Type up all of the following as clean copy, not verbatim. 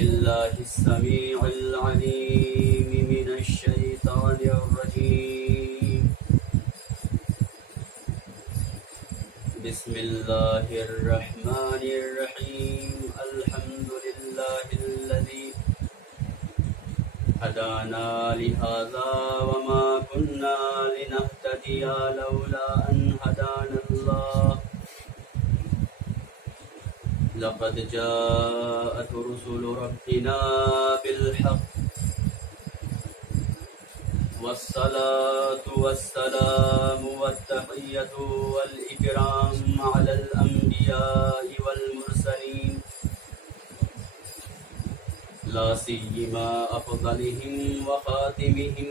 بالله السميع العليم من الشيطان الرجيم. بسم الله الرحمن الرحيم. الحمد لله الذي هدانا لهذا وما كنا لنهتدي لولا أن هدانا الله. لقد جاءت رسل ربنا بالحق والصلاة والسلام والتحية والإكرام على الأنبياء والمرسلين، لا سيما أفضلهم وخاتمهم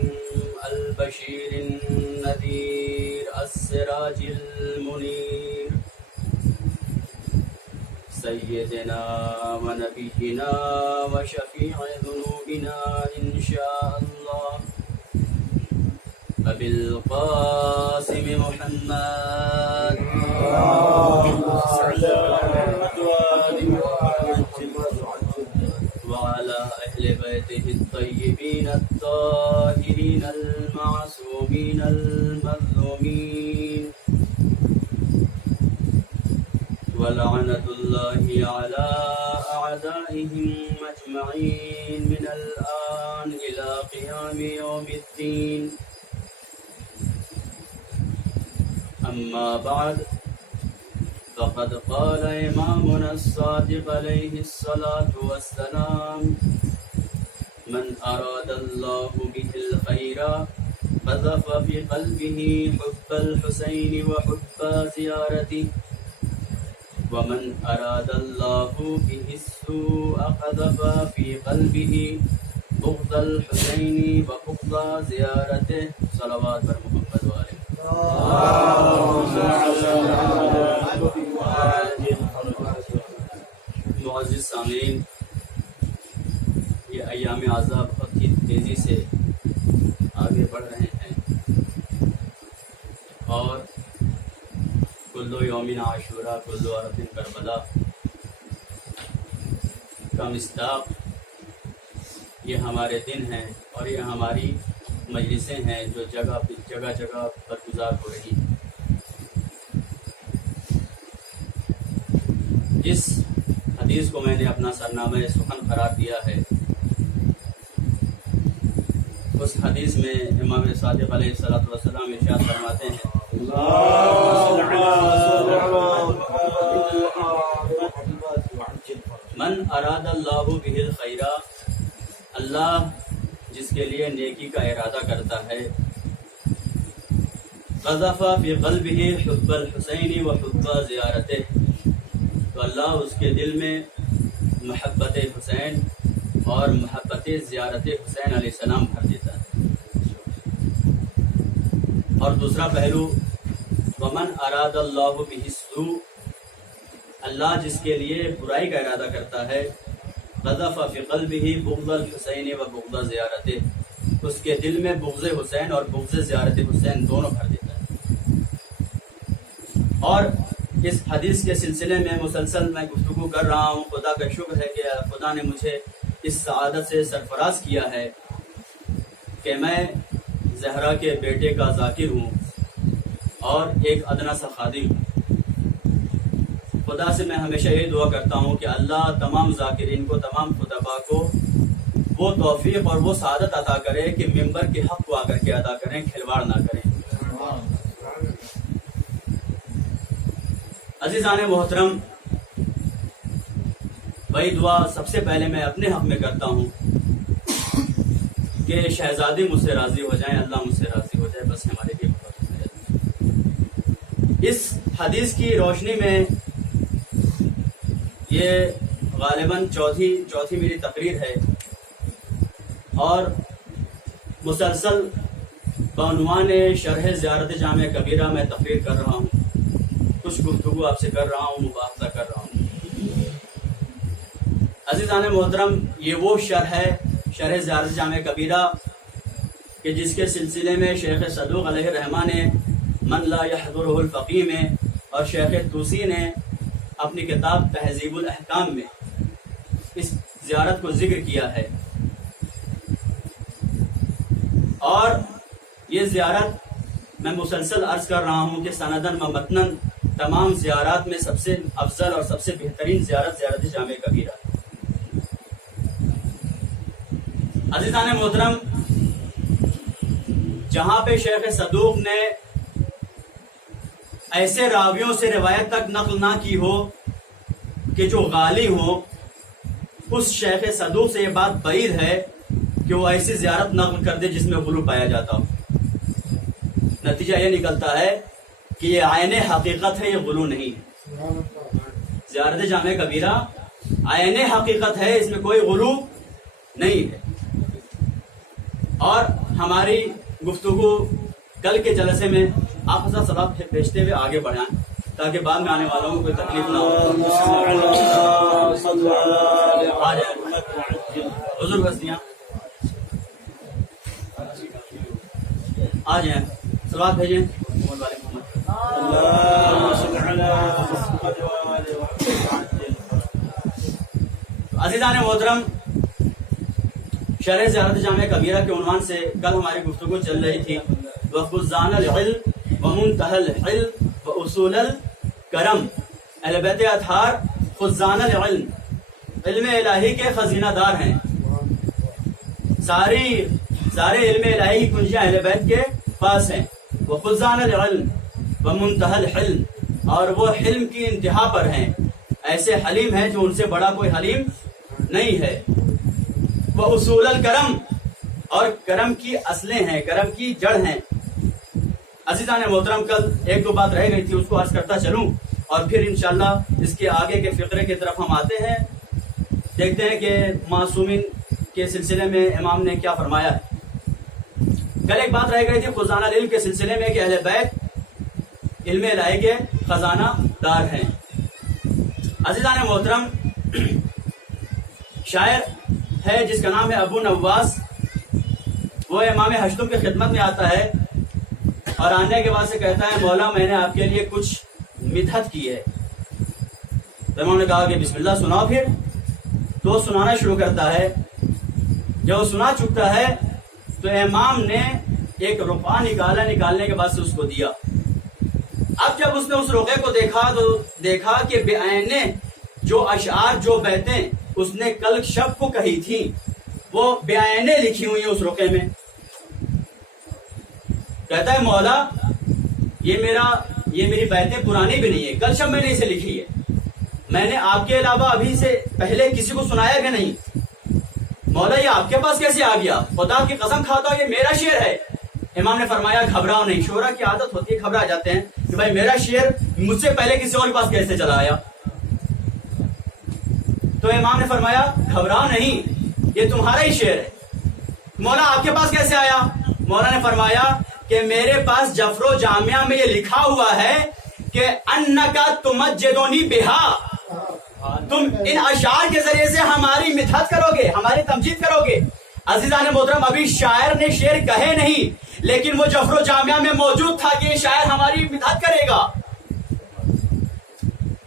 البشير النذير السراج المنير، سيدنا ونبينا وشفيع ذنوبنا إن شاء الله أبي القاسم محمد وعلى أهل بيته الطيبين الطاهرين المعصومين المظلومين، ولعنة الله على أعدائهم أجمعين من الآن إلى قيام يوم الدين. أما بعد، فقد قال إمامنا الصادق عليه الصلاة والسلام: من أراد الله به الخير قذف في قلبه حب الحسين وحب زيارته، ومن أراد الله به السوء قذف في قلبه بغض الحسين وبغض زيارته. صلوات بر محمد وآلہ. معزز سامعین، یہ ایام عذاب بہت ہی تیزی سے آگے بڑھ رہے ہیں، اور کل یوم عاشورہ کل ارض کربلا کا مصداق یہ ہمارے دن ہیں، اور یہ ہماری مجلسیں ہیں جو جگہ جگہ پر گزار ہو رہی ہیں. جس حدیث کو میں نے اپنا سرنامہ سخن قرار دیا ہے، اس حدیث میں امام صادق علیہ الصلوۃ والسلام ارشاد فرماتے ہیں: من اراد اللہ بہ الخیر، اللہ جس کے لیے نیکی کا ارادہ کرتا ہے، قذف فی قلبہ حب الحسین و حب زیارتہ، تو اللہ اس کے دل میں محبت حسین اور محبت زیارت حسین علیہ السلام بھر دیتا ہے. اور دوسرا پہلو، ومن اراد اللہ بہ السوء، اللہ جس کے لیے برائی کا ارادہ کرتا ہے، قذف فی قلبہ بغض الحسین و بغض زیارتہ، اس کے دل میں بغض حسین اور بغض زیارت حسین دونوں بھر دیتا ہے. اور اس حدیث کے سلسلے میں مسلسل میں گفتگو کر رہا ہوں. خدا کا شکر ہے کہ خدا نے مجھے اس سعادت سے سرفراز کیا ہے کہ میں زہرا کے بیٹے کا ذاکر ہوں اور ایک ادنا سا خادم ہوں. خدا سے میں ہمیشہ یہ دعا کرتا ہوں کہ اللہ تمام ذاکرین کو، تمام خطباء کو وہ توفیق اور وہ سعادت عطا کرے کہ ممبر کے حق کو آ کر کے ادا کریں، کھلواڑ نہ کریں. عزیزان محترم، وہی دعا سب سے پہلے میں اپنے حق میں کرتا ہوں کہ شہزادی مجھ سے راضی ہو جائیں، اللہ مجھ سے راضی ہو جائے، بس ہمارے لیے بہت ہے. اس حدیث کی روشنی میں یہ غالباً چوتھی میری تقریر ہے، اور مسلسل بعنوان شرح زیارت جامع کبیرہ میں تقریر کر رہا ہوں، کچھ گفتگو آپ سے کر رہا ہوں، مباحثہ کر رہا ہوں. عزیزان محترم، یہ وہ شرح ہے، شرح زیارت جامع کبیرہ، کہ جس کے سلسلے میں شیخ صدوق علیہ الرحمہ نے من لا يحضره الفقیہ میں، اور شیخ توسی نے اپنی کتاب تہذیب الاحکام میں اس زیارت کو ذکر کیا ہے، اور یہ زیارت میں مسلسل عرض کر رہا ہوں کہ سندن و متنن تمام زیارات میں سب سے افضل اور سب سے بہترین زیارت زیارت جامع کبیرہ۔ عزیزان محترم، جہاں پہ شیخ صدوق نے ایسے راویوں سے روایت تک نقل نہ کی ہو کہ جو غالی ہو، اس شیخ صدوق سے یہ بات بعید ہے کہ وہ ایسی زیارت نقل کر دے جس میں غلو پایا جاتا ہو۔ نتیجہ یہ نکلتا ہے کہ یہ عین حقیقت ہے، یہ غلو نہیں ہے۔ زیارت جامع کبیرہ عین حقیقت ہے، اس میں کوئی غلو نہیں ہے۔ اور ہماری گفتگو کل کے جلسے میں آپ حضرت سلام بھیجتے ہوئے آگے بڑھائیں تاکہ بعد میں آنے والوں کو کوئی تکلیف نہ ہو۔ آ جائیں حضور ہستیاں، آ جائیں سلوات بھیجیں محمد والے محمد۔ عزیزان محترم، شرح زیارت جامع کبیرہ کے عنوان سے کل ہماری گفتگو چل رہی تھی، وَخُزَّانَ الْعِلْمِ وَمُنْتَهَى الْعِلْمِ وَأُصُولَ الْكَرَمِ۔ اہل بیت اطہار خزان العلم، علم الہی کے خزینہ دار ہیں۔ سارے علم الہی کی کنجیاں اہل بیت کے پاس ہیں۔ وَخُزَّانَ الْعِلْمِ وَمُنْتَهَى الْحِلْمِ، اور وہ حلم کی انتہا پر ہیں، ایسے حلیم ہیں جو ان سے بڑا کوئی حلیم نہیں ہے۔ وَأُصُولَ الْكَرَمِ، اور کرم کی اصلیں ہیں، کرم کی جڑ ہیں۔ عزیزان محترم، کل ایک دو بات رہ گئی تھی، اس کو عرض کرتا چلوں اور پھر انشاءاللہ اس کے آگے کے فقرے کی طرف ہم آتے ہیں، دیکھتے ہیں کہ معصومین کے سلسلے میں امام نے کیا فرمایا ہے۔ کل ایک بات رہ گئی تھی خزانہ العلم کے سلسلے میں کہ اہل بیت علم الہی کے خزانہ دار ہیں۔ عزیزان محترم، شاعر ہے جس کا نام ہے ابو نواس، وہ امام ہشتم کی خدمت میں آتا ہے اور آنے کے بعد سے کہتا ہے مولا میں نے آپ کے لیے کچھ مدحت کی ہے۔ تو امام نے کہا کہ بسم اللہ سناؤ پھر، تو وہ سنانا شروع کرتا ہے۔ جب وہ سنا چکتا ہے تو امام نے ایک رقعہ نکالنے کے بعد سے اس کو دیا۔ اب جب اس نے اس رقعے کو دیکھا تو دیکھا کہ بے عینے جو اشعار جو بیتیں اس نے کل شب کو کہی تھی وہ بے عینے لکھی ہوئی ہیں اس رقعے میں۔ کہتا ہے مولا یہ میری بیتیں پرانی بھی نہیں ہے، کل شب میں نے اسے لکھی ہے، میں نے آپ کے علاوہ ابھی سے پہلے کسی کو سنایا بھی نہیں۔ مولا یہ آپ کے پاس کیسے آ گیا؟ خدا کی قسم کھاتا ہوں یہ میرا شعر ہے۔ امام نے فرمایا گھبراؤ نہیں، شعرا کی عادت ہوتی ہے گھبرا جاتے ہیں کہ بھائی میرا شعر مجھ سے پہلے کسی اور کے پاس کیسے چلا آیا۔ تو امام نے فرمایا گھبراؤ نہیں، یہ تمہارا ہی شعر ہے۔ مولا آپ کے پاس کیسے آیا؟ مولا نے فرمایا کہ میرے پاس جفر و جامعہ میں یہ لکھا ہوا ہے کہ انکا تمجدونی بہا، تم ان اشعار کے ذریعے سے ہماری مدحت کرو گے، ہماری تمجید کرو گے۔ عزیزان محترم، ابھی شاعر نے شعر کہے نہیں لیکن وہ جفر و جامعہ میں موجود تھا کہ یہ شاعر ہماری مدحت کرے گا۔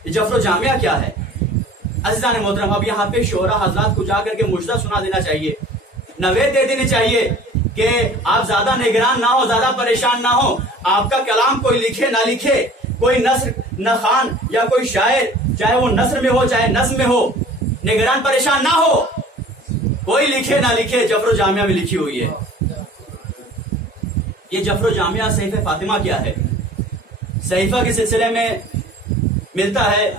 یہ جفر و جامعہ کیا ہے؟ عزیزان محترم، اب یہاں پہ شعراء حضرات کو جا کر کے مجدہ سنا دینا چاہیے، نوید دے دینی چاہیے کہ آپ زیادہ نگران نہ ہو، زیادہ پریشان نہ ہو۔ آپ کا کلام کوئی لکھے نہ لکھے، کوئی نثر نہ خان یا کوئی شاعر، چاہے وہ نثر میں ہو چاہے نظم میں ہو، نگران پریشان نہ ہو، کوئی لکھے نہ لکھے، جفر و جامعہ میں لکھی ہوئی ہے۔ یہ جفر و جامعہ صحیفہ فاطمہ کیا ہے؟ صحیفہ کے سلسلے میں ملتا ہے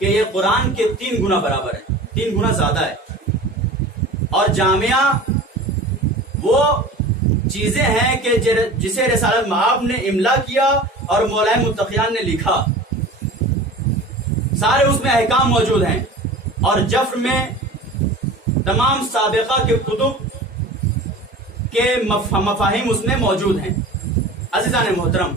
کہ یہ قرآن کے 3 گنا برابر ہے، 3 گنا زیادہ ہے، اور جامعہ وہ چیزیں ہیں کہ جسے رسالت مآب نے املا کیا اور مولائے متقیان نے لکھا، سارے اس میں احکام موجود ہیں، اور جفر میں تمام سابقہ کے کتب کے مفاہیم اس میں موجود ہیں۔ عزیزان محترم،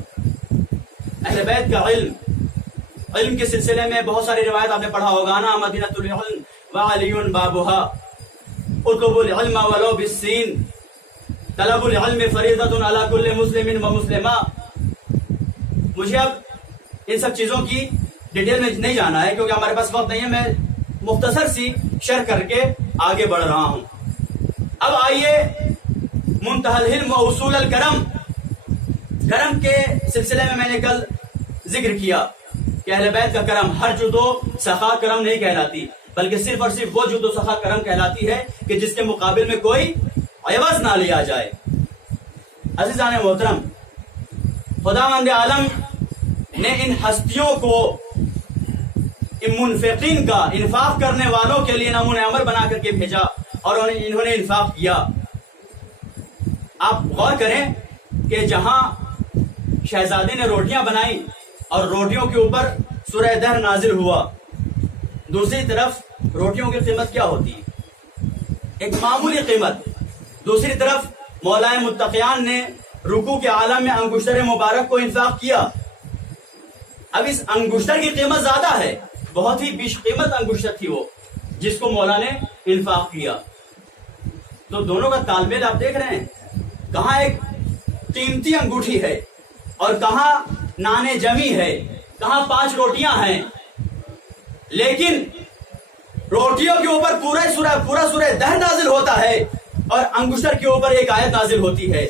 اہل بیت کا علم کے سلسلے میں بہت ساری روایت آپ نے پڑھا ہوگا نا، مدینہ العلم وعلی بابھا، اطلبوا العلم ولو بالسین، طلب العلم فریضۃ علی کل مسلم و مسلمہ۔ مجھے اب ان سب چیزوں کی ڈیٹیل میں نہیں جانا ہے کیونکہ ہمارے پاس وقت نہیں ہے، میں مختصر سی شرح کر کے آگے بڑھ رہا ہوں. اب آئیے منتہی الحلم و اصول الکرم. کرم کے سلسلے میں نے کل ذکر کیا کہ اہل بیت کا کرم ہر جد و سخا کرم نہیں کہلاتی، بلکہ صرف اور صرف وہ جد و سخا کرم کہلاتی ہے کہ جس کے مقابل میں کوئی عوض نہ لیا جائے. عزیزان محترم، خداوند عالم نے ان ہستیوں کو ان منفقین کا، انفاق کرنے والوں کے لیے نمونہ عمل بنا کر کے بھیجا اور انہوں نے انفاق کیا. آپ غور کریں کہ جہاں شہزادی نے روٹیاں بنائی اور روٹیوں کے اوپر سورہ دہر نازل ہوا، دوسری طرف روٹیوں کی قیمت کیا ہوتی ہے؟ ایک معمولی قیمت. دوسری طرف مولائے متقیان نے رکوع کے عالم میں انگشتر مبارک کو انفاق کیا. اب اس انگشتر کی قیمت زیادہ ہے، بہت ہی بیش قیمت انگشتر تھی وہ جس کو مولا نے انفاق کیا. تو دونوں کا تال میل آپ دیکھ رہے ہیں، کہاں ایک قیمتی انگوٹھی ہے اور کہاں نانے جمی ہے، کہاں 5 روٹیاں ہیں، لیکن روٹیوں کے اوپر پورا سورہ دہر نازل ہوتا ہے اور انگشتر کے اوپر ایک آیت نازل ہوتی ہے.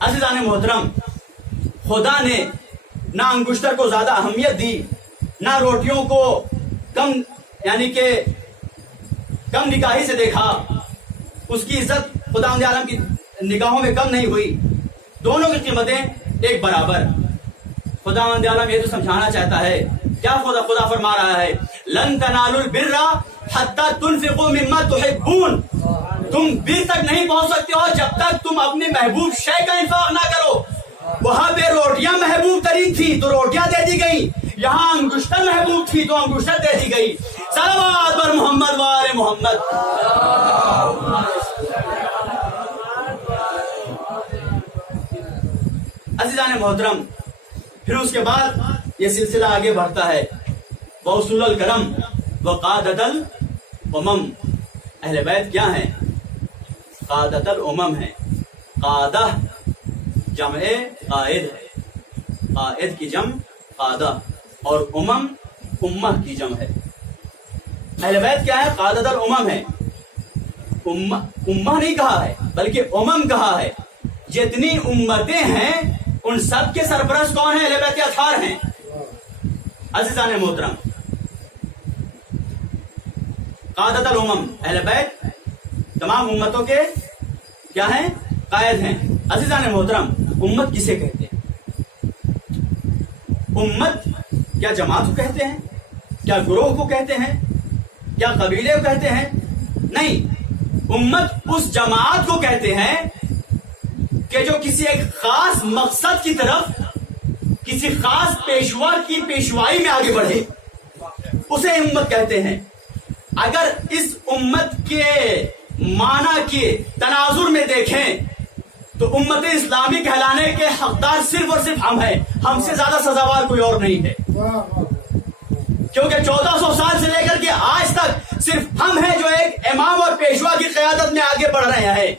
عزیزان محترم، خدا نے نہ انگشتر کو زیادہ اہمیت دی، نہ روٹیوں کو کم یعنی کہ کم نگاہی سے دیکھا. اس کی عزت خداوند عالم کی نگاہوں میں کم نہیں ہوئی. دونوں کی قیمتیں ایک برابر. خداوند عالم یہ تو سمجھانا چاہتا ہے. کیا خدا فرما رہا ہے؟ لن تنالوا البر حتى تنفقوا مما تحبون. تم بر تک نہیں پہنچ سکتے ہو جب تک تم اپنے محبوب شے کا انفاق نہ کرو. وہاں پہ روٹیاں محبوب ترین تھی تو روٹیاں دے دی گئی، یہاں انگشتر محبوب تھی تو انگشتر دے دی گئی. صلوات بر محمد و آل محمد. عزیزان محترم، پھر اس کے بعد یہ سلسلہ آگے بڑھتا ہے. وَأُصُولُ الْكَرَمِ وَقَادَةَ الْأُمَمِ. اہل بیت کیا ہیں؟ قادۃ الامم ہے. قادہ جمع قائد ہے، قائد کی جمع قادہ، اور امم امہ کی جمع ہے. اہل بیت کیا ہے؟ قادۃ الامم ہے. امہ نہیں کہا ہے بلکہ امم کہا ہے. جتنی امتیں ہیں ان سب کے سرپرست کون ہیں؟ اہل بیت اطہار ہیں. عزیزان محترم، قادۃ الامم، اہل بیت تمام امتوں کے کیا ہیں؟ قائد ہیں. عزیزان محترم، امت کسے کہتے ہیں؟ امت کیا جماعت کو کہتے ہیں؟ کیا گروہ کو کہتے ہیں؟ کیا قبیلے کو کہتے ہیں؟ نہیں، امت اس جماعت کو کہتے ہیں کہ جو کسی ایک خاص مقصد کی طرف، کسی خاص پیشوا کی پیشوائی میں آگے بڑھے، اسے امت کہتے ہیں. اگر اس امت کے معنی کے تناظر میں دیکھیں تو امت اسلامی کہلانے کے حقدار صرف اور صرف ہم ہیں. ہم سے زیادہ سزاوار کوئی اور نہیں ہے، کیونکہ 1400 سال سے لے کر کے آج تک صرف ہم ہیں جو ایک امام اور پیشوا کی قیادت میں آگے بڑھ رہے ہیں.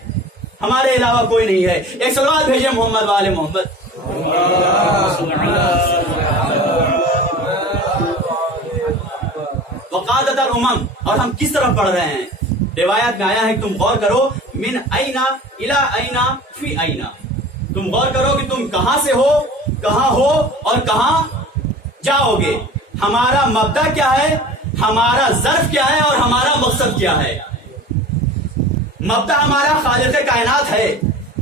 ہمارے علاوہ کوئی نہیں ہے. ایک صلوات بھیجیں محمد والے محمد. وقادۃ الامم. اور ہم کس طرف بڑھ رہے ہیں؟ روایت میں آیا ہے، تم غور کرو، من اینا الی اینا فی اینا. تم غور کرو کہ تم کہاں سے ہو، کہاں ہو اور کہاں جاؤ گے. ہمارا مبدا کیا ہے، ہمارا ظرف کیا ہے اور ہمارا مقصد کیا ہے. مبدا ہمارا خالق کائنات ہے،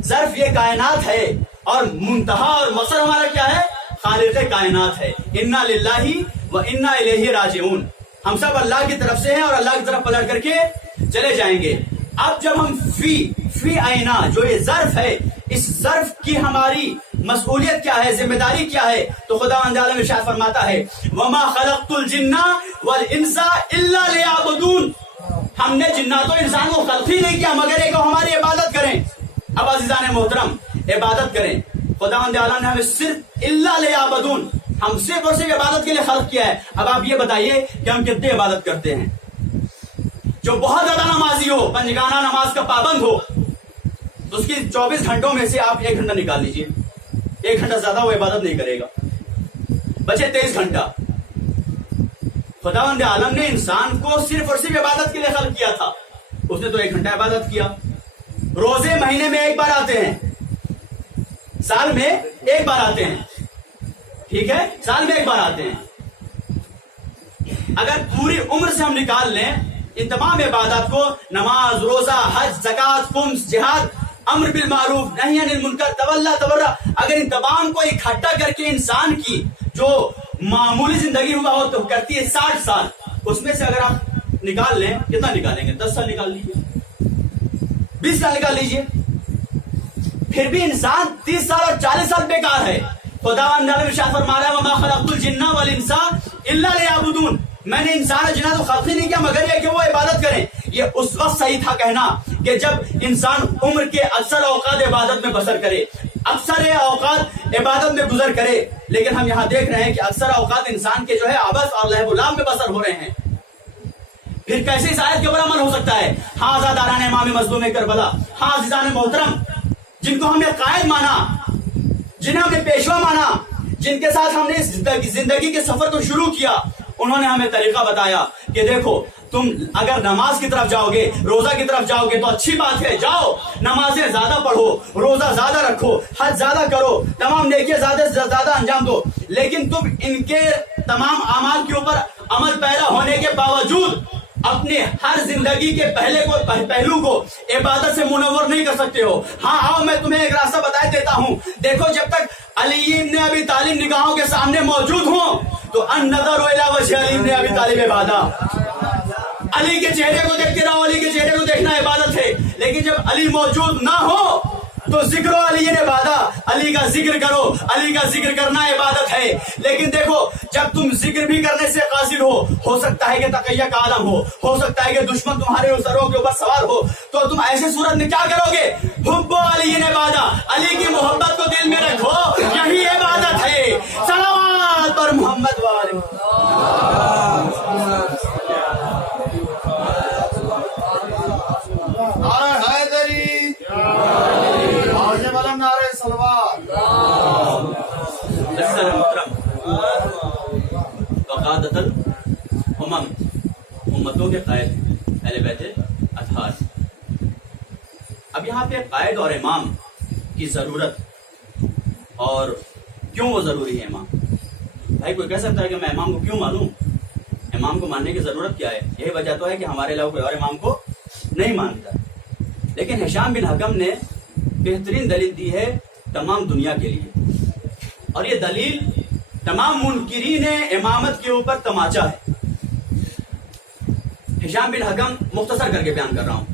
ظرف یہ کائنات ہے، اور منتہا اور مقصد ہمارا کیا ہے؟ خالق کائنات ہے. انا للہ و انا الیہ راجعون. ہم سب اللہ کی طرف سے ہیں اور اللہ کی طرف پلٹ کر کے چلے جائیں گے. اب جب ہم فی آئینہ، جو یہ ظرف ہے، اس ظرف کی ہماری مسئولیت کیا ہے، ذمہ داری کیا ہے، تو خداوند عالم ارشاد فرماتا ہے وما خلقت الجن والانس الا لیعبدون. ہم نے جنات و انسان کو خلق ہی نہیں کیا مگر ایک ہماری عبادت کریں. اب عزیزان محترم، عبادت کریں. خداوند عالم نے ہمیں صرف الا لیعبدون، ہم صرف اور صرف عبادت کے لیے خلق کیا ہے. اب آپ یہ بتائیے کہ ہم کتنے عبادت کرتے ہیں؟ جو بہت زیادہ نمازی ہو، پنجگانہ نماز کا پابند ہو، تو اس کی 24 گھنٹوں میں سے آپ 1 گھنٹہ نکال لیجئے. 1 گھنٹہ زیادہ وہ عبادت نہیں کرے گا، بچے 23 گھنٹہ. خداوند عالم نے انسان کو صرف اور صرف عبادت کے لیے خلق کیا تھا. اس نے تو 1 گھنٹہ عبادت کیا. روزے مہینے میں 1 بار آتے ہیں, سال میں 1 بار آتے ہیں, ٹھیک ہے, سال میں 1 بار آتے ہیں. اگر پوری عمر سے ہم نکال لیں ان تمام عبادات کو, نماز, روزہ, حج, زکات, خمس, جہاد, امر بالمعروف, نہی عن المنکر, تولا تبرع, اگر ان تمام کو اکٹھا کر کے انسان کی جو معمولی زندگی ہوا ہو تو کرتی ہے 60 سال, اس میں سے اگر آپ نکال لیں کتنا نکالیں گے؟ 10 سال نکال لیجیے, 20 سال نکال لیجیے, پھر بھی انسان 30 سال اور 40 سال بیکار ہے. خداوند نے ارشاد فرمایا وما خلقت الجن والانس الا لیعبدون, میں نے انسان اور جنات کو خلق نہیں کیا مگر یہ کہ وہ عبادت کریں. یہ اس وقت صحیح تھا کہنا کہ جب انسان عمر کے اکثر اوقات عبادت میں بسر کرے, اکثر اوقات عبادت میں گزر کرے, لیکن ہم یہاں دیکھ رہے ہیں کہ اکثر اوقات انسان کے جو ہے عبث اور لہو و لعب میں بسر ہو رہے ہیں. پھر کیسے اس آیت کے اوپر عمل ہو سکتا ہے؟ ہاں آزاداران امام مظلوم کربلا, ہاں عزیزان محترم, جن کو ہم نے قائد مانا, جنہیں ہم نے پیشوا مانا, جن کے ساتھ ہم نے زندگی کے سفر کو شروع کیا, انہوں نے ہمیں طریقہ بتایا کہ دیکھو تم اگر نماز کی طرف جاؤ گے, روزہ کی طرف جاؤ گے تو اچھی بات ہے, جاؤ نمازیں زیادہ پڑھو, روزہ زیادہ رکھو, حج زیادہ کرو, تمام نیکیاں زیادہ سے زیادہ انجام دو, لیکن تم ان کے تمام اعمال کے اوپر عمل پیرا ہونے کے باوجود اپنے ہر زندگی کے پہلو کو عبادت سے منور نہیں کر سکتے ہو. ہاں آؤ میں تمہیں ایک راستہ بتا دیتا ہوں. دیکھو جب تک علی ابن ابی طالب نگاہوں کے سامنے موجود ہوں تو ان نظر الی وجہ علی ابن ابی طالب عبادت, علی کے چہرے کو دیکھتے رہو, علی کے چہرے کو دیکھنا عبادت ہے. لیکن جب علی موجود نہ ہو تو ذکر و علی عبادت, علی کا ذکر کرو, علی کا ذکر کرنا عبادت ہے. لیکن دیکھو جب تم ذکر بھی کرنے سے قاصر ہو سکتا ہے کہ تقیہ کا عالم ہو سکتا ہے کہ دشمن تمہارے سروں کے اوپر سوار ہو, تو تم ایسے صورت میں کیا کرو گے؟ حب علی عبادت, علی کی محبت کو دل میں رکھو, یہی عبادت ہے. صلوات پر محمد والے وقادت الامم, امتوں کے قائد اہل بیت اطہار. اب یہاں پہ قائد اور امام کی ضرورت اور کیوں وہ ضروری ہے. امام بھائی کوئی کہہ سکتا ہے کہ میں امام کو کیوں مانوں, امام کو ماننے کی ضرورت کیا ہے؟ یہی وجہ تو ہے کہ ہمارے علاوہ کوئی اور امام کو نہیں مانتا. لیکن ہشام بن حکم نے بہترین دلیل دی ہے تمام دنیا کے لیے, اور یہ دلیل تمام منکرین امامت کے اوپر تماچا ہے. ہشام بن حکم مختصر کر کے بیان کر رہا ہوں.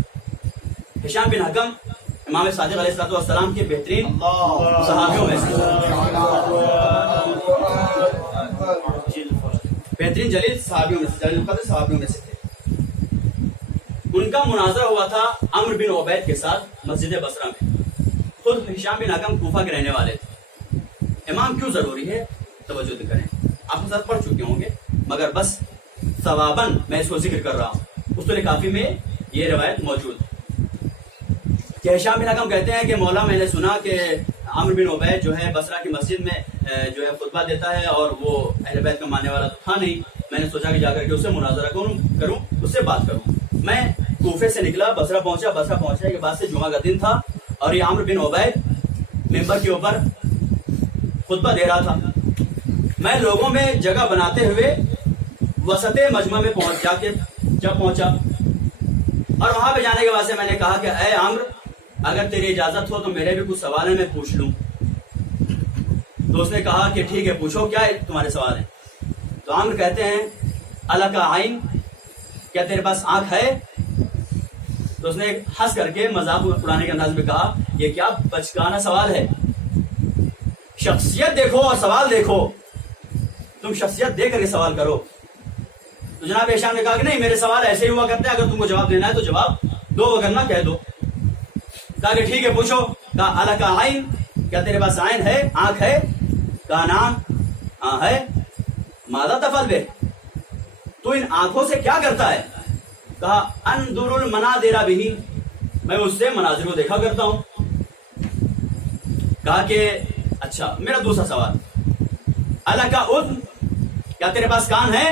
ہشام بن حکم امام صادق علیہ السلام کے بہترین صحابیوں میں سے, بہترین جلیل صحابیوں میں سے, جلیل القدر صحابیوں میں سے تھے. ان کا مناظرہ ہوا تھا عمرو بن عبید کے ساتھ مسجد بصرہ میں. خود ہشام بن حکم کوفہ کے رہنے والے تھے. امام کیوں ضروری ہے توجہ کریں, آپ کے ساتھ پڑھ چکے ہوں گے مگر بس ثواباً میں اس کو ذکر کر رہا ہوں. اصول کافی میں یہ روایت موجود ہے کہ ہشام بن حکم کہتے ہیں کہ مولا میں نے سنا کہ عمرو بن عبید جو ہے بصرہ کی مسجد میں جو ہے خطبہ دیتا ہے, اور وہ اہل بیت کا ماننے والا تو تھا نہیں. میں نے سوچا کہ جا کر کے اس سے مناظرہ کروں, اس سے بات کروں. میں کوفے سے نکلا, بصرہ پہنچنے کے بعد سے جمعہ کا دن تھا, اور یہ عمرو بن عبید ممبر کے اوپر خطبہ دے رہا تھا. میں لوگوں میں جگہ بناتے ہوئے وسط مجمع میں پہنچا, اور وہاں پہ جانے کے بعد سے میں نے کہا کہ اے عمرو, اگر تیری اجازت ہو تو میرے بھی کچھ سوال ہیں, میں پوچھ لوں. تو اس نے کہا کہ ٹھیک ہے پوچھو, کیا ہے تمہارے سوال ہیں؟ تو عمرو کہتے ہیں الک عین, کیا تیرے پاس آنکھ ہے؟ تو اس نے ہنس کر کے مذاق اڑانے کے انداز میں کہا یہ کیا بچکانہ سوال ہے, شخصیت دیکھو اور سوال دیکھو, تم شخصیت دیکھ کر کے سوال کرو. تو جناب ہشام نے کہا کہ نہیں, میرے سوال ایسے ہی ہوا کرتے ہیں, اگر تم کو جواب دینا ہے تو جواب دو وگرنہ کہہ دو. کہا کہ ٹھیک ہے پوچھو. کہا الک عین, کیا تیرے پاس عین ہے, آنکھ ہے؟ کہا نعم, ہاں ہے. ماذا تفعل بہ, تو ان آنکھوں سے کیا کرتا ہے؟ کہا انظر المناظر بہ, میں اس سے مناظر کو دیکھا کرتا ہوں. کہا کہ اچھا, میرا دوسرا سوال الک اذن, کیا تیرے پاس کان ہے؟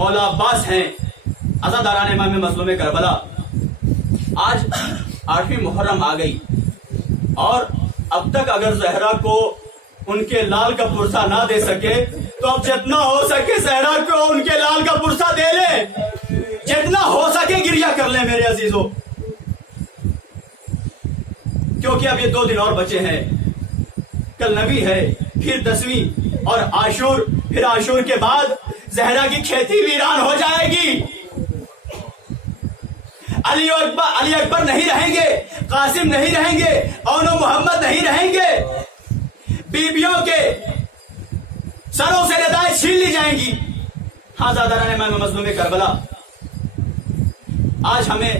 مولا عباس ہیں عزاداران امام مظلوم کربلا. آج 8ویں محرم آ گئی اور اب تک اگر زہرا کو ان کے لال کا پرسہ نہ دے سکے تو اب جتنا ہو سکے زہرا کو ان کے لال کا پرسہ دے لے, جتنا ہو سکے گریہ کر لیں میرے عزیزوں, کیونکہ اب یہ 2 دن اور بچے ہیں. کل نبی ہے, پھر 10ویں اور عاشور, پھر عاشور کے بعد زہرا کی کھیتی ویران ہو جائے گی. علی اکبر نہیں رہیں گے, قاسم نہیں رہیں گے, اون و محمد نہیں رہیں گے, بیبیوں کے سروں سے ردائیں چھین لی جائیں گی. ہاں زاداران امام مظلوم کربلا, آج ہمیں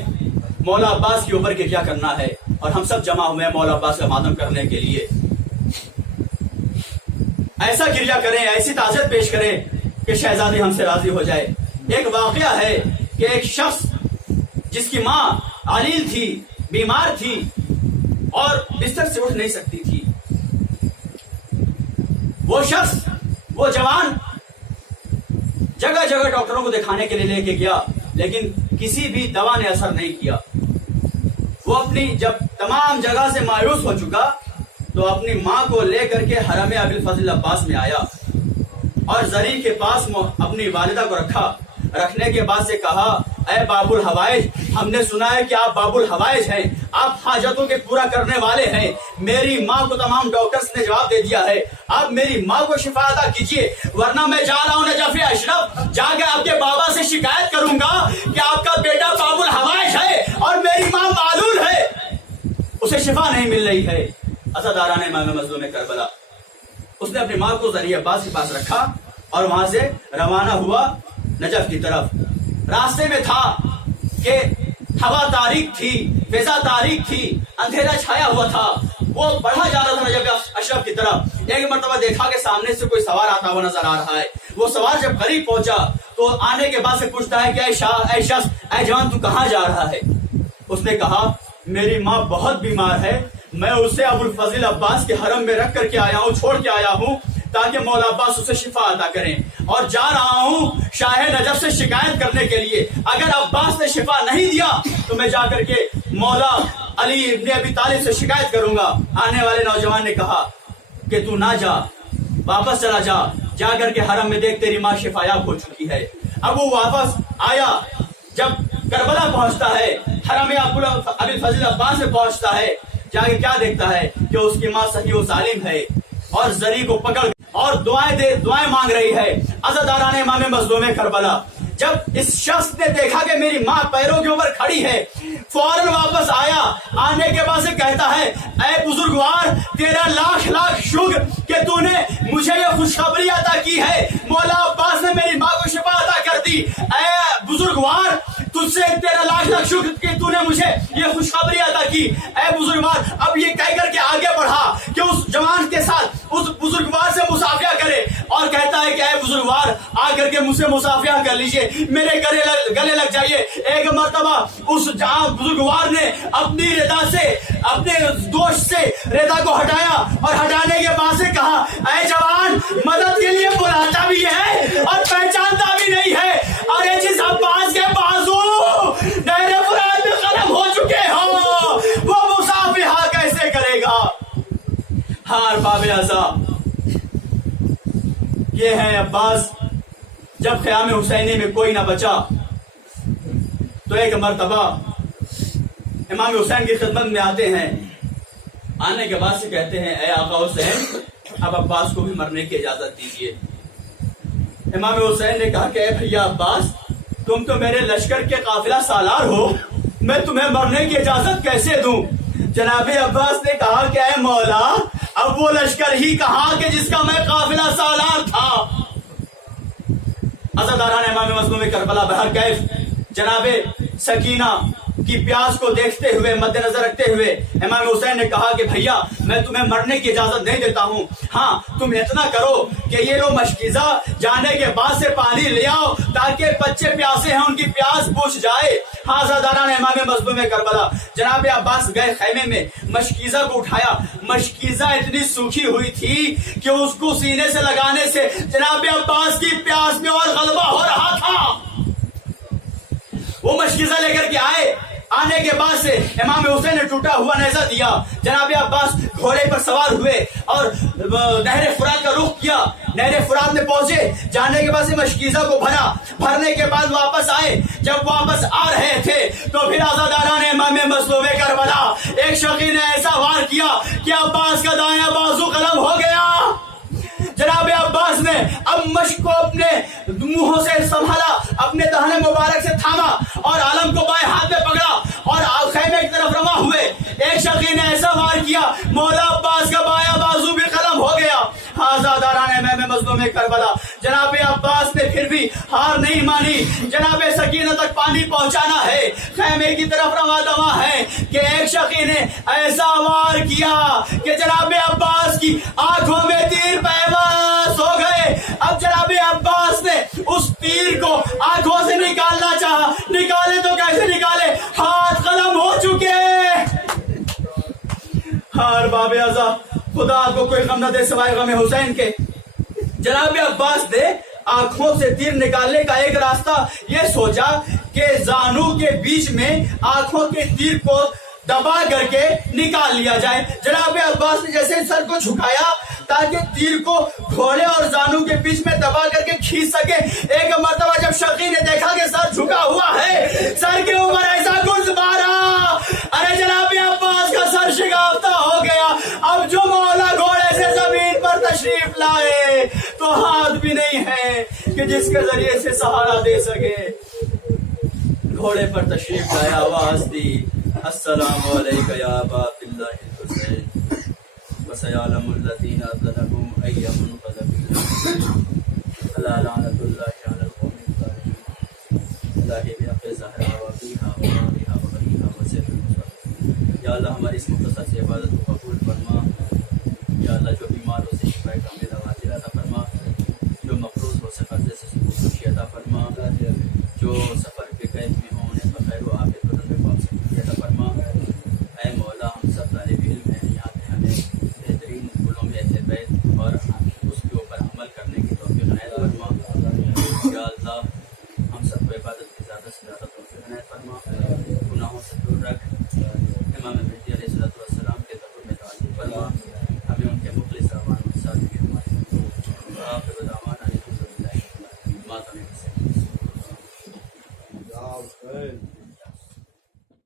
مولا عباس کے اوپر کیا کرنا ہے, اور ہم سب جمع ہوئے ہیں مولا عباس کا ماتم کرنے کے لیے. ایسا گریہ کریں, ایسی تعزیت پیش کریں کہ شہزادی ہم سے راضی ہو جائے. ایک واقعہ ہے کہ ایک شخص جس کی ماں علیل تھی, بیمار تھی اور بستر سے اٹھ نہیں سکتی تھی, وہ شخص, وہ جوان جگہ جگہ ڈاکٹروں کو دکھانے کے لیے لے کے گیا, لیکن کسی بھی دوا نے اثر نہیں کیا. وہ اپنی جب تمام جگہ سے مایوس ہو چکا تو اپنی ماں کو لے کر کے حرم ابی الفضل عباس میں آیا اور زری کے پاس اپنی والدہ کو رکھا. رکھنے کے بعد سے کہا, اے باب الحوائج, ہم نے سنا ہے کہ آپ باب الحوائج ہیں, آپ حاجتوں کے پورا کرنے والے ہیں. میری ماں کو تمام ڈاکٹرز نے جواب دے دیا ہے, آپ میری ماں کو شفا عطا کیجیے, ورنہ میں جا رہا ہوں نجف اشرف, جا کے آپ کے بابا سے شکایت کروں گا کہ آپ کا بیٹا باب الحوائج ہے اور میری ماں معلول ہے, اسے شفا نہیں مل رہی ہے. عزاداران امام مظلوم کربلا, اس نے اپنی ماں کو زری عباس کے پاس رکھا اور وہاں سے روانہ ہوا نجف کی طرف. راستے میں تھا کہ ہوا تاریک تھی, فضا تاریک تھی, اندھیرا چھایا ہوا تھا. وہ بڑھا جا رہا تھا نجف اشرف کی طرف. ایک مرتبہ دیکھا کہ سامنے سے کوئی سوار آتا ہوا نظر آ رہا ہے. وہ سوار جب قریب پہنچا تو آنے کے بعد سے پوچھتا ہے کہ اے شخص, اے جوان, تو کہاں جا رہا ہے؟ اس نے کہا, میری ماں بہت بیمار ہے, میں اسے ابو الفضل عباس کے حرم میں رکھ کر کے آیا ہوں, چھوڑ کے آیا ہوں تاکہ مولا عباس اسے شفا عطا کریں, اور جا رہا ہوں شاہ نجف سے شکایت کرنے کے لیے. اگر عباس نے شفا نہیں دیا تو میں جا کر کے مولا علی ابن ابی طالب سے شکایت کروں گا. آنے والے نوجوان نے کہا کہ تو نہ جا, واپس چلا جا, جا کر کے حرم میں دیکھ تیری ماں شفایاب ہو چکی ہے. اب وہ واپس آیا, جب کربلا پہنچتا ہے, حرم ابی الفضل عباس میں پہنچتا ہے, جا کے کیا دیکھتا ہے کہ اس کی ماں صحیح و سالم ہے اور زری کو پکڑ اور دعائیں مانگ رہی ہے. عزاداران امام مظلوم کربلا, جب اس شخص نے دیکھا کہ میری ماں پیروں کے اوپر کھڑی ہے, فوراً واپس آیا. آنے کے بعد سے کہتا ہے, اے بزرگوار, تیرا لاکھ لاکھ شکر کہ تو نے مجھے یہ خوشخبری عطا کی ہے, مولا عباس نے میری ماں کو شفا عطا کر دی. اے بزرگوار, تجھ سے تیرا لاکھ لاکھ شکر کہ تو نے مجھے یہ خوشخبری عطا کی. اے بزرگوار, اب یہ کہہ کر کے آگے بڑھا کہ اس جوان کے ساتھ اس بزرگوار سے مصافحہ کرے, اور کہتا ہے کہ اے بزرگوار, آ کر کے مجھ سے مصافحہ کر لیجئے, میرے گلے لگ جائیے. ایک مرتبہ اس بزرگوار نے اپنی ردا سے, اپنے دوست سے ردا کو ہٹایا, اور ہٹانے کے بعد سے کہا, اے جوان, مدد کے لیے بلاتا بھی ہے اور پہچانتا بھی نہیں ہے, اور یہ جس عباس کے بازو نہر فرات میں ختم ہو چکے ہو, وہ مصافحہ کیسے کرے گا؟ ہاں باب اعظم, یہ ہے عباس. جب خیام حسینی میں کوئی نہ بچا تو ایک مرتبہ امام حسین کی خدمت میں آتے ہیں. آنے کے بعد سے کہتے ہیں, اے آقا حسین, اب عباس کو بھی مرنے کی اجازت دیجیے. امام حسین نے کہا کہ اے بھیا عباس, تم تو میرے لشکر کے قافلہ سالار ہو, میں تمہیں مرنے کی اجازت کیسے دوں؟ جناب عباس نے کہا کہ اے مولا, اب وہ لشکر ہی کہاں کہ جس کا میں قافلہ سالار تھا. عزاداران امام مظلوم کربلا, بہرکیف جناب سکینہ کی پیاس کو دیکھتے ہوئے, مد نظر رکھتے ہوئے, امام حسین نے کہا کہ بھیا, میں تمہیں مرنے کی اجازت نہیں دیتا ہوں, ہاں تم اتنا کرو کہ یہ لو مشکیزہ, جانے کے بعد سے پانی لے آؤ تاکہ بچے پیاسے ہیں ان کی پیاس بجھ جائے. ہاں عزاداران امام مظلوم کربلا, جناب عباس گئے خیمے میں, مشکیزہ کو اٹھایا. مشکیزہ اتنی سوکھی ہوئی تھی کہ اس کو سینے سے لگانے سے جناب عباس کی پیاس میں اور غلبہ ہو رہا تھا. مشکیزہ لے کر کے آئے. آنے کے بعد سے امام حسین نے ٹوٹا ہوا نیزہ دیا. جناب عباس گھوڑے پر سوار ہوئے اور نہر فرات کا رخ کیا. نہر فرات میں پہنچے. جانے کے بعد سے مشکیزہ کو بھرا. بھرنے کے بعد واپس آئے. جب واپس آ رہے تھے تو پھر عزاداران امام مظلوم کربلا ایک شقی نے ایسا وار کیا کہ عباس کا دایاں بازو قلم ہو گیا. جناب عباس نے اب مشق کو اپنے منہوں سے سنبھالا, اپنے دہنے مبارک سے تھاما اور علم کو بائیں ہاتھ میں پکڑا اور خیمے کی طرف رواں ہوئے. ایک شقی نے ایسا وار کیا مولا عباس کا بایاں بازو بھی قلم ہو گیا. عزاداران امام مظلوم کربلا جناب عباس نے پھر بھی ہار نہیں مانی. جناب سکینہ تک پانی پہنچانا ہے, خیمے کی طرف رواں دواں ہے کہ ایک شقی نے ایسا وار کیا کہ جناب عباس کی آنکھوں میں تیر پیوست ہو گئے. اب جناب عباس نے اس تیر کو آنکھوں سے نکالنا چاہا. نکالے تو کیسے نکالے, ہاتھ قلم ہو چکے. ہار باب اعظم خدا کو کوئی غم نہ دے سوائے غم حسین کے. جناب عباس نے آنکھوں سے تیر نکالنے کا ایک راستہ یہ سوچا کہ زانو کے بیچ میں آنکھوں کے تیر کو دبا کر کے نکال لیا جائے. جناب عباس نے جیسے سر کو جھکایا تاکہ تیر کو گھوڑے اور زانو کے بیچ میں دبا کر کے کھینچ سکے. ایک مرتبہ جب شقی نے دیکھا کہ سر جھکا ہوا ہے, سر کے اوپر ایسا گرز مارا, ارے جناب عباس کا سر شگافتہ ہو گیا. اب جو مولا گھوڑے سے زمین پر تشریف لائے تو ہاتھ بھی نہیں ہے کہ جس کے ذریعے سے سہارا دے سکے. گھوڑے پر تشریف لایا, آواز دی السلام علیکم یا ابا عبداللہ الحسین وسيعلم الذين ظلموا أي منقلب ألا لعنة الله على القوم الظالمين. الہی بحق زہرا وفیہا وماریہا وغیہا وسیف المصور. یا اللہ ہماری اس مختصر سے عبادت کو قبول فرما. یا اللہ جو بیمار ہو سے شفا کامل عاجل عطا فرما, جو مقروض ہو سے قرضے سے سکون خوشی عطا فرما, جو سفر کے قید میں ہوں انہیں بخیر و عافیت بدن میں واپسی عطا فرما. اے مولا ہم سب طالب علم ہیں, یہاں پہ ہمیں بہترین علوم اہل بیت اور